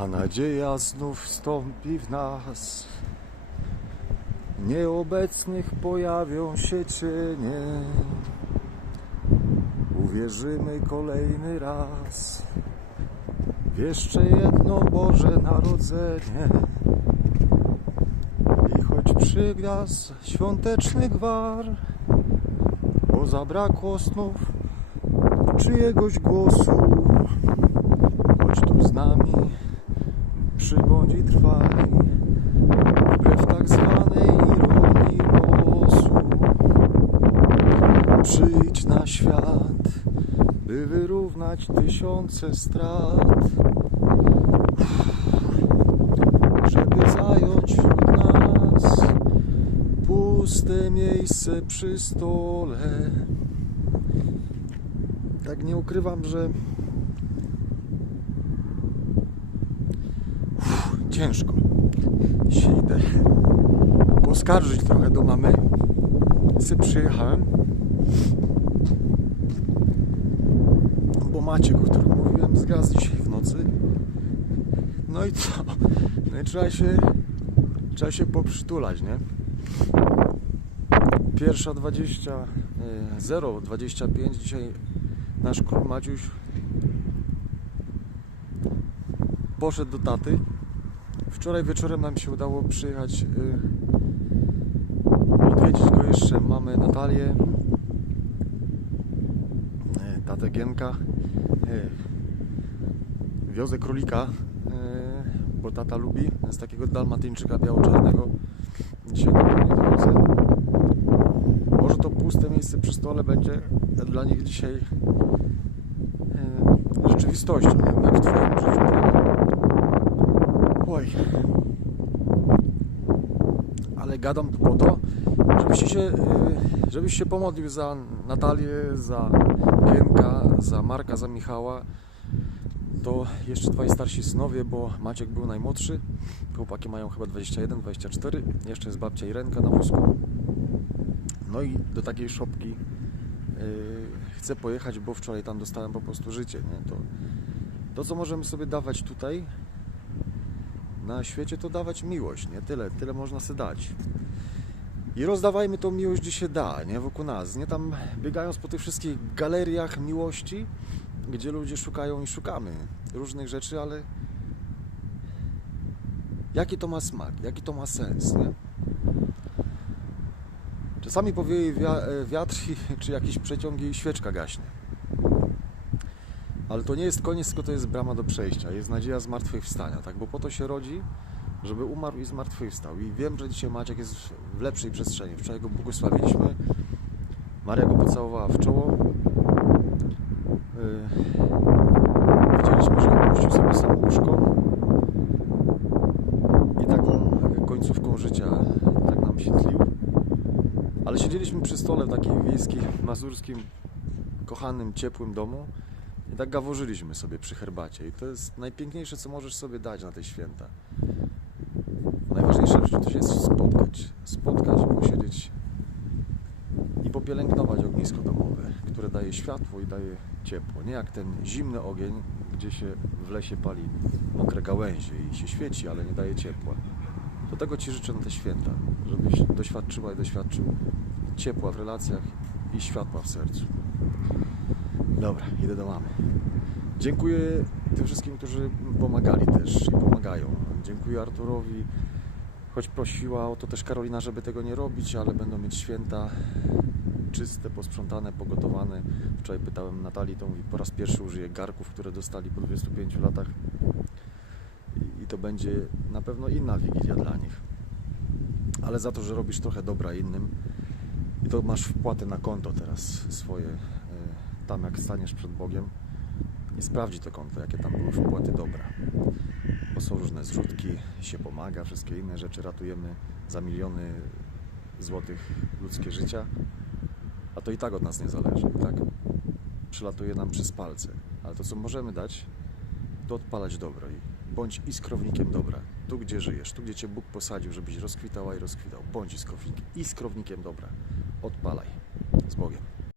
a nadzieja znów wstąpi w nas. Nieobecnych pojawią się cienie. Uwierzymy kolejny raz w jeszcze jedno Boże Narodzenie. I choć przyglas świąteczny gwar, bo zabrakło znów czyjegoś głosu, na świat, by wyrównać tysiące strat, żeby zająć wśród nas puste miejsce przy stole. Tak nie ukrywam, że ciężko się idę poskarżyć trochę do mamy. Sy przyjechałem, bo Maciek, o którym mówiłem, zgasł dzisiaj w nocy. No i co? No i trzeba się, trzeba się poprzytulać, nie? Pierwsza 20, y, 0, 25, dzisiaj nasz król Maciuś poszedł do taty. Wczoraj wieczorem nam się udało przyjechać, y, odwiedzić go jeszcze mamy Natalię, y, tatę Gienka. Y, Wiozę królika, y, bo tata lubi, z takiego dalmatyńczyka biało-czarnego. Dzisiaj go pewnie dowódzę. Może to puste miejsce przy stole będzie dla nich dzisiaj e, rzeczywistością, nie jak w Twoim życiu. Oj. Ale gadam po to, żebyście się, e, żebyś się pomodlił za Natalię, za Gienka, za Marka, za Michała. To jeszcze dwaj starsi synowie, bo Maciek był najmłodszy. Chłopaki mają chyba 21, 24. Jeszcze jest babcia Irenka na wózku. No i do takiej szopki yy, chcę pojechać, bo wczoraj tam dostałem po prostu życie. Nie? To, to, co możemy sobie dawać tutaj na świecie, to dawać miłość. Nie? Tyle, tyle można sobie dać. I rozdawajmy tą miłość, gdzie się da, nie? Wokół nas. Nie tam biegając po tych wszystkich galeriach miłości, gdzie ludzie szukają i szukamy różnych rzeczy, ale jaki to ma smak, jaki to ma sens, nie? Czasami powieje e, wiatr czy jakiś przeciąg i świeczka gaśnie. Ale to nie jest koniec, tylko to jest brama do przejścia. Jest nadzieja zmartwychwstania, tak? Bo po to się rodzi, żeby umarł i zmartwychwstał. I wiem, że dzisiaj Maciek jest w lepszej przestrzeni. Wczoraj go błogosławiliśmy. Maria go pocałowała w czoło. Yy, Widzieliśmy, że opuścił sobie samo łóżko. I taką końcówką życia tak nam się tlił. Ale siedzieliśmy przy stole w takim wiejskim, mazurskim, kochanym, ciepłym domu i tak gaworzyliśmy sobie przy herbacie. I to jest najpiękniejsze, co możesz sobie dać na te święta. Życiu to się spotkać. Spotkać, posiedzieć i popielęgnować ognisko domowe, które daje światło i daje ciepło. Nie jak ten zimny ogień, gdzie się w lesie pali mokre gałęzie i się świeci, ale nie daje ciepła. Do tego Ci życzę na te święta, żebyś doświadczyła i doświadczył ciepła w relacjach i światła w sercu. Dobra, idę do mamy. Dziękuję tym wszystkim, którzy pomagali też i pomagają. Dziękuję Arturowi, choć prosiła o to też Karolina, żeby tego nie robić, ale będą mieć święta czyste, posprzątane, pogotowane. Wczoraj pytałem Natalii, to mówi, po raz pierwszy użyję garków, które dostali po 25 latach i- to będzie na pewno inna wigilia dla nich. Ale za to, że robisz trochę dobra innym i to masz wpłatę na konto teraz swoje, e, tam jak staniesz przed Bogiem i sprawdzi to konto, jakie tam były wpłaty dobra. Bo są różne zrzutki, się pomaga, wszystkie inne rzeczy, ratujemy za miliony złotych ludzkie życia, a to i tak od nas nie zależy, tak? Przylatuje nam przez palce, ale to co możemy dać, to odpalać dobro i bądź iskrownikiem dobra. Tu, gdzie żyjesz, tu, gdzie Cię Bóg posadził, żebyś rozkwitała i rozkwitał. Bądź iskrownikiem, dobra. Odpalaj. Z Bogiem.